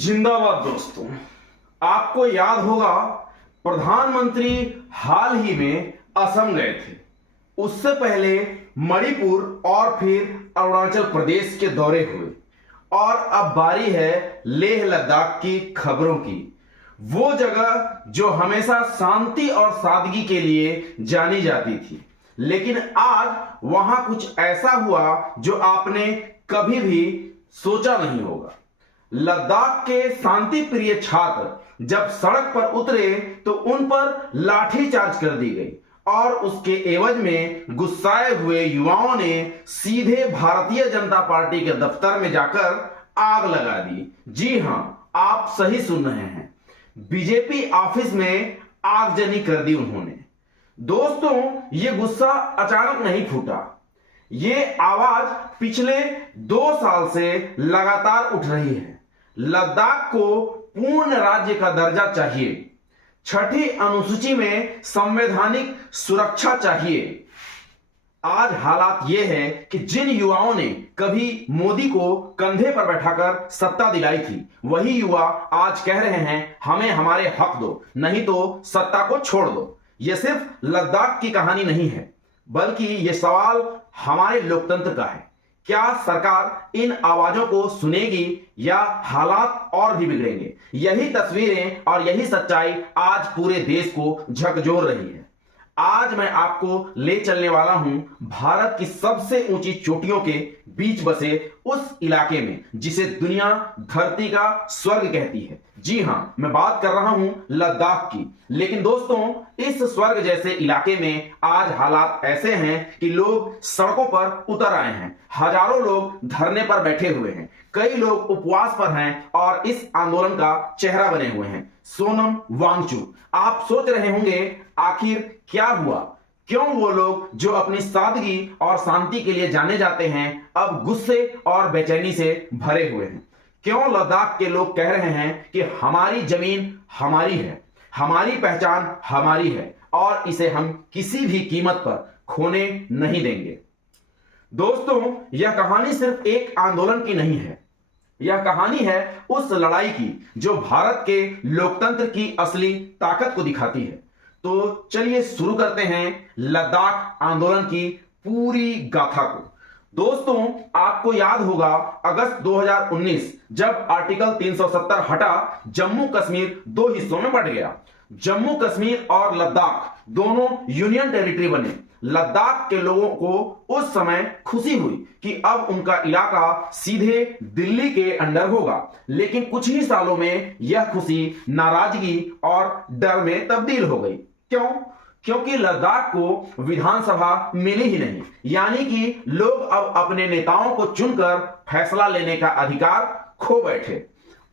जिंदाबाद दोस्तों। आपको याद होगा प्रधानमंत्री हाल ही में असम गए थे। उससे पहले मणिपुर और फिर अरुणाचल प्रदेश के दौरे हुए और अब बारी है लेह लद्दाख की खबरों की। वो जगह जो हमेशा शांति और सादगी के लिए जानी जाती थी, लेकिन आज वहां कुछ ऐसा हुआ जो आपने कभी भी सोचा नहीं होगा। लद्दाख के शांति प्रिय छात्र जब सड़क पर उतरे तो उन पर लाठीचार्ज कर दी गई और उसके एवज में गुस्साए हुए युवाओं ने सीधे भारतीय जनता पार्टी के दफ्तर में जाकर आग लगा दी। जी हां, आप सही सुन रहे हैं, बीजेपी ऑफिस में आगजनी कर दी उन्होंने। दोस्तों, यह गुस्सा अचानक नहीं फूटा, ये आवाज पिछले 2 साल से लगातार उठ रही है। लद्दाख को पूर्ण राज्य का दर्जा चाहिए, 6ठी अनुसूची में संवैधानिक सुरक्षा चाहिए। आज हालात यह है कि जिन युवाओं ने कभी मोदी को कंधे पर बैठाकर सत्ता दिलाई थी, वही युवा आज कह रहे हैं हमें हमारे हक दो, नहीं तो सत्ता को छोड़ दो। यह सिर्फ लद्दाख की कहानी नहीं है, बल्कि यह सवाल हमारे लोकतंत्र का है। क्या सरकार इन आवाजों को सुनेगी या हालात और भी बिगड़ेंगे? यही तस्वीरें और यही सच्चाई आज पूरे देश को झकझोर रही है। आज मैं आपको ले चलने वाला हूं भारत की सबसे ऊंची चोटियों के बीच बसे उस इलाके में जिसे दुनिया धरती का स्वर्ग कहती है। जी हां, मैं बात कर रहा हूं लद्दाख की। लेकिन दोस्तों, इस स्वर्ग जैसे इलाके में आज हालात ऐसे हैं कि लोग सड़कों पर उतर आए हैं। हजारों लोग धरने पर बैठे हुए हैं, कई लोग उपवास पर हैं और इस आंदोलन का चेहरा बने हुए हैं। सोनम वांगचुक। आप सोच रहे होंगे आखिर क्या हुआ, क्यों वो लोग जो अपनी सादगी और शांति के लिए जाने जाते हैं अब गुस्से और बेचैनी से भरे हुए हैं? क्यों लद्दाख के लोग कह रहे हैं कि हमारी जमीन हमारी है, हमारी पहचान हमारी है और इसे हम किसी भी कीमत पर खोने नहीं देंगे? दोस्तों, यह कहानी सिर्फ एक आंदोलन की नहीं है, यह कहानी है उस लड़ाई की जो भारत के लोकतंत्र की असली ताकत को दिखाती है। तो चलिए शुरू करते हैं लद्दाख आंदोलन की पूरी गाथा को। दोस्तों, आपको याद होगा अगस्त 2019 जब आर्टिकल 370 हटा, जम्मू कश्मीर 2 हिस्सों में बंट गया। जम्मू कश्मीर और लद्दाख दोनों यूनियन टेरिटरी बने। लद्दाख के लोगों को उस समय खुशी हुई कि अब उनका इलाका सीधे दिल्ली के अंडर होगा, लेकिन कुछ ही सालों में यह खुशी नाराजगी और डर में तब्दील हो गई। क्यों? क्योंकि लद्दाख को विधानसभा मिली ही नहीं, यानी कि लोग अब अपने नेताओं को चुनकर फैसला लेने का अधिकार खो बैठे।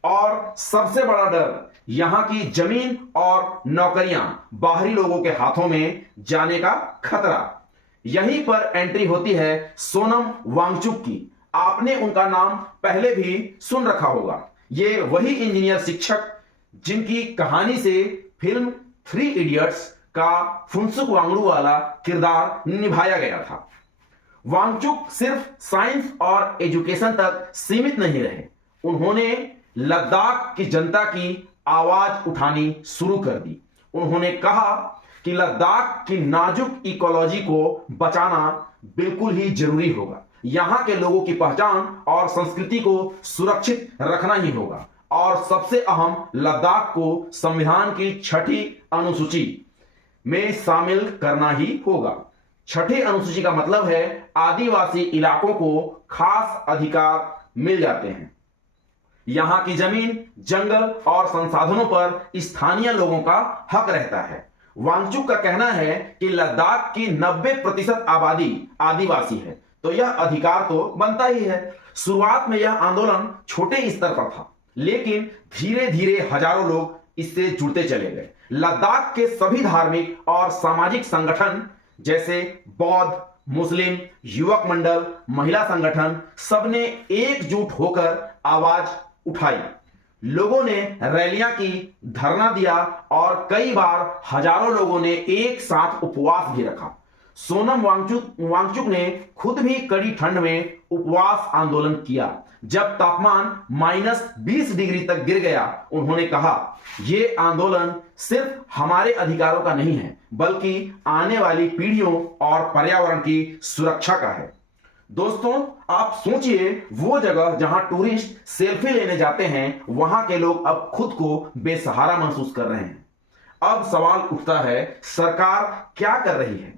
और सबसे बड़ा डर, यहां की जमीन और नौकरियां बाहरी लोगों के हाथों में जाने का खतरा। यहीं पर एंट्री होती है सोनम वांगचुक की। आपने उनका नाम पहले भी सुन रखा होगा। ये वही इंजीनियर शिक्षक जिनकी कहानी से फिल्म 3 इडियट्स का फुनसुक वांगडू वाला किरदार निभाया गया था। वांगचुक सिर्फ साइंस और एजुकेशन तक सीमित नहीं रहे, उन्होंने लद्दाख की जनता की आवाज उठानी शुरू कर दी। उन्होंने कहा कि लद्दाख की नाजुक इकोलॉजी को बचाना बिल्कुल ही जरूरी होगा, यहां के लोगों की पहचान और संस्कृति को सुरक्षित रखना ही होगा और सबसे अहम, लद्दाख को संविधान की 6ठी अनुसूची में शामिल करना ही होगा। 6ठी अनुसूची का मतलब है आदिवासी इलाकों को खास अधिकार मिल जाते हैं। यहां की जमीन, जंगल और संसाधनों पर स्थानीय लोगों का हक रहता है। वांगचुक का कहना है कि लद्दाख की 90% आबादी आदिवासी है, तो यह अधिकार तो बनता ही है। शुरुआत में यह आंदोलन छोटे स्तर पर था, लेकिन धीरे धीरे हजारों लोग इससे जुड़ते चले गए। लद्दाख के सभी धार्मिक और सामाजिक संगठन जैसे बौद्ध, मुस्लिम, युवक मंडल, महिला संगठन सबने एकजुट होकर आवाज उठाई। लोगों ने रैलियां की, धरना दिया और कई बार हजारों लोगों ने एक साथ उपवास भी रखा। सोनम वांगचुक ने खुद भी कड़ी ठंड में उपवास आंदोलन किया। जब तापमान -20 डिग्री तक गिर गया, उन्होंने कहा, यह आंदोलन सिर्फ हमारे अधिकारों का नहीं है, बल्कि आने वाली पीढ़ियों और पर्यावरण की सुरक्षा का है। दोस्तों, आप सोचिए, वो जगह जहां टूरिस्ट सेल्फी लेने जाते हैं, वहां के लोग अब खुद को बेसहारा महसूस कर रहे हैं। अब सवाल उठता है, सरकार क्या कर रही है?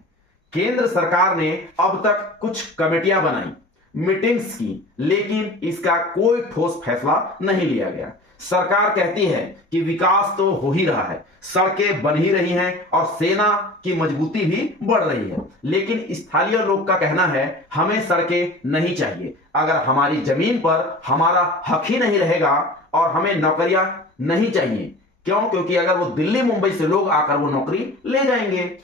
केंद्र सरकार ने अब तक कुछ कमेटियां बनाई, मीटिंग्स की, लेकिन इसका कोई ठोस फैसला नहीं लिया गया। सरकार कहती है कि विकास तो हो ही रहा है, सड़कें बन ही रही हैं और सेना की मजबूती भी बढ़ रही है, लेकिन स्थानीय लोग का कहना है, हमें सड़कें नहीं चाहिए। अगर हमारी जमीन पर हमारा हक ही नहीं रहेगा और हमें नौकरियां नहीं चाहिए। क्यों? क्योंकि अगर वो दिल्ली मुंबई से लोग आकर वो नौकरी ले जाएंगे।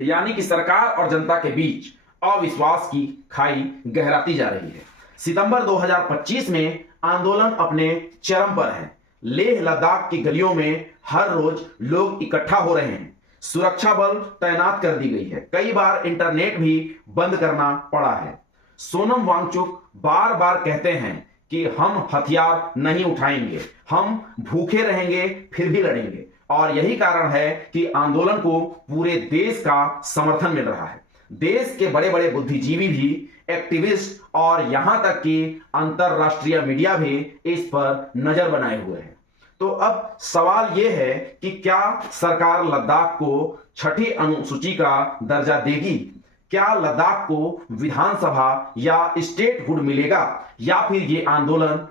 यानी कि सरकार और जनता के बीच अविश्वास की खाई गहराती जा रही है। सितंबर 2025 में आंदोलन अपने चरम पर है। लेह लद्दाख की गलियों में हर रोज लोग इकट्ठा हो रहे हैं। सुरक्षा बल तैनात कर दी गई है। कई बार इंटरनेट भी बंद करना पड़ा है। सोनम वांगचुक बार बार कहते हैं कि हम हथियार नहीं उठाएंगे, हम भूखे रहेंगे फिर भी लड़ेंगे। और यही कारण है कि आंदोलन को पूरे देश का समर्थन मिल रहा है। देश के बड़े बड़े बुद्धिजीवी भी, एक्टिविस्ट और यहां तक कि अंतरराष्ट्रीय मीडिया भी इस पर नजर बनाए हुए हैं। तो अब सवाल यह है कि क्या सरकार लद्दाख को 6ठी अनुसूची का दर्जा देगी? क्या लद्दाख को विधानसभा या स्टेटहुड मिलेगा, या फिर यह आंदोलन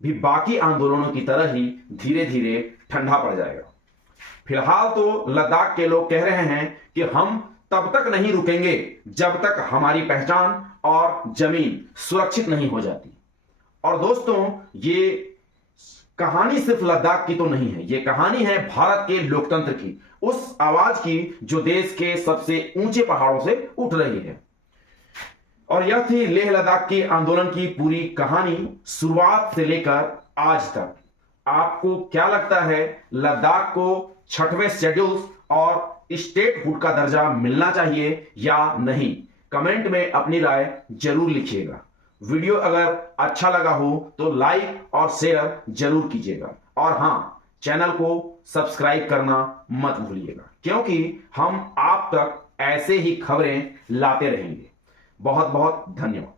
भी बाकी आंदोलनों की तरह ही धीरे धीरे ठंडा पड़ जाएगा? फिलहाल तो लद्दाख के लोग कह रहे हैं कि हम तब तक नहीं रुकेंगे जब तक हमारी पहचान और जमीन सुरक्षित नहीं हो जाती। और दोस्तों, ये कहानी सिर्फ लद्दाख की तो नहीं है, ये कहानी है भारत के लोकतंत्र की, उस आवाज की जो देश के सबसे ऊंचे पहाड़ों से उठ रही है। और यह थी लेह लद्दाख की आंदोलन की पूरी कहानी, शुरुआत से लेकर आज तक। आपको क्या लगता है, लद्दाख को 6वें शेड्यूल और स्टेटहुड का दर्जा मिलना चाहिए या नहीं? कमेंट में अपनी राय जरूर लिखिएगा। वीडियो अगर अच्छा लगा हो तो लाइक और शेयर जरूर कीजिएगा। और हां, चैनल को सब्सक्राइब करना मत भूलिएगा, क्योंकि हम आप तक ऐसे ही खबरें लाते रहेंगे। बहुत बहुत धन्यवाद।